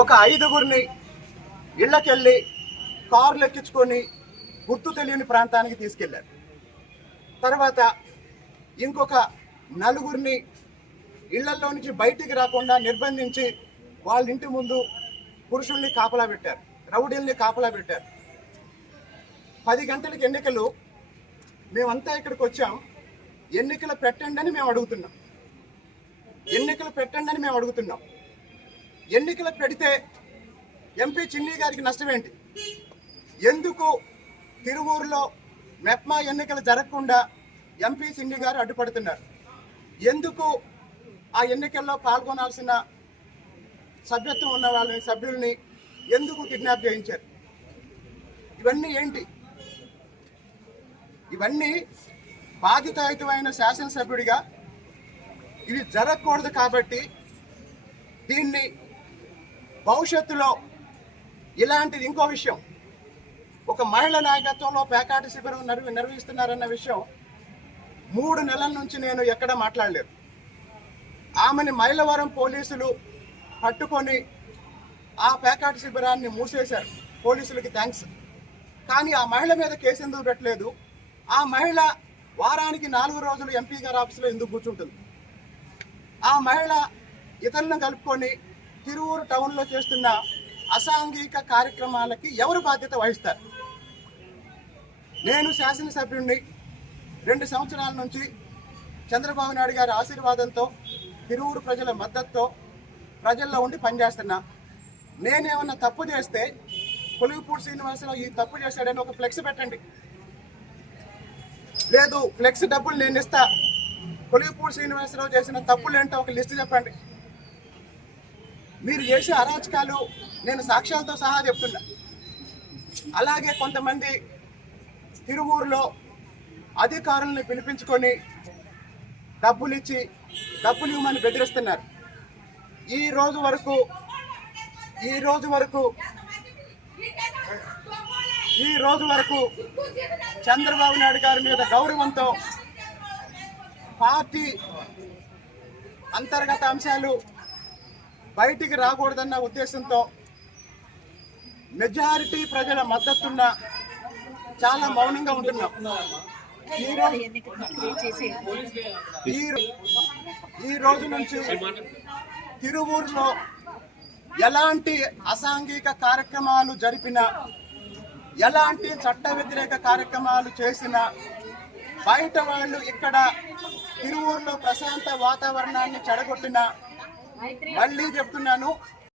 ఒక 5గురిని ఇళ్ళకెళ్ళి కార్లు ఎక్కించుకొని గుర్తు తెలియని ప్రాంతానికి తీసుకెళ్లారు. తర్వాత ఇంకొక 4గురిని ఇళ్లలో నుంచి బయటికి రాకుండా నిర్బంధించి వాళ్ళ ఇంటి ముందు పురుషుల్ని కాపలా పెట్టారు, రౌడీల్ని కాపలా పెట్టారు. 10 గంటలకు ఎన్నికలు, మేమంతా ఇక్కడికి వచ్చాం. ఎన్నికలు పెట్టండి అని మేము అడుగుతున్నాం. ఎన్నికలు పెట్టండి అని మేము అడుగుతున్నాం. ఎన్నికలు పెడితే ఎంపీ చిన్ని గారికి నష్టం ఏంటి? ఎందుకు తిరువూరులో మెప్మా ఎన్నికలు జరగకుండా ఎంపీ చిన్ని గారు అడ్డుపడుతున్నారు? ఎందుకు ఆ ఎన్నికల్లో పాల్గొనాల్సిన సభ్యత్వం ఉన్న వాళ్ళని, సభ్యుల్ని ఎందుకు కిడ్నాప్ చేయించారు? ఇవన్నీ ఏంటి? ఇవన్నీ బాధితాయుతమైన శాసనసభ్యుడిగా ఇవి జరగకూడదు. కాబట్టి దీన్ని భవిష్యత్తులో ఇలాంటిది ఇంకో విషయం, ఒక మహిళ నాయకత్వంలో పేకాట శిబిరం నిర్వహిస్తున్నారన్న విషయం 3 నెలల నుంచి నేను ఎక్కడ మాట్లాడలేదు. ఆమెని మైలవరం పోలీసులు పట్టుకొని ఆ పేకాట శిబిరాన్ని మూసేశారు. పోలీసులకి థ్యాంక్స్. కానీ ఆ మహిళ మీద కేసు ఎందుకు పెట్టలేదు? ఆ మహిళ వారానికి 4 రోజులు ఎంపీ గారి ఆఫీసులో ఎందుకు కూర్చుంటుంది? ఆ మహిళ ఇతరులను కలుపుకొని తిరువూరు టౌన్లో చేస్తున్న అసాంఘిక కార్యక్రమాలకి ఎవరు బాధ్యత వహిస్తారు? నేను శాసనసభ్యుడిని 2 సంవత్సరాల నుంచి చంద్రబాబు నాయుడు గారి ఆశీర్వాదంతో, తిరువూరు ప్రజల మద్దతుతో ప్రజల్లో ఉండి పనిచేస్తున్నా. నేనేమన్నా తప్పు చేస్తే కొలువుపూడి శ్రీనివాసరావు ఈ తప్పు చేశాడని ఒక ఫ్లెక్స్ పెట్టండి. లేదు, ఫ్లెక్స్ డబ్బులు నేను ఇస్తా, కొలువుపూడి శ్రీనివాసరావు చేసిన తప్పులు ఏంటో ఒక లిస్ట్ చెప్పండి. మీరు చేసే అరాచకాలు నేను సాక్ష్యాలతో సహా చెప్తున్నా. అలాగే కొంతమంది తిరువూరులో అధికారులను పిలిపించుకొని డబ్బులు ఇవ్వమని బెదిరిస్తున్నారు. ఈ రోజు వరకు చంద్రబాబు నాయుడు గారి మీద గౌరవంతో, పార్టీ అంతర్గత అంశాలు బయటికి రాకూడదన్న ఉద్దేశంతో మెజారిటీ ప్రజల మద్దతున్న చాలా మౌనంగా ఉంటున్నాం. ఈ రోజు నుంచి తిరువూరులో ఎలాంటి అసాంఘిక కార్యక్రమాలు జరిపినా, ఎలాంటి చట్ట వ్యతిరేక కార్యక్రమాలు చేసినా, బయట వాళ్ళు ఇక్కడ తిరువూరులో ప్రశాంత వాతావరణాన్ని చెడగొట్టినా, మళ్ళీ చెప్తున్నాను,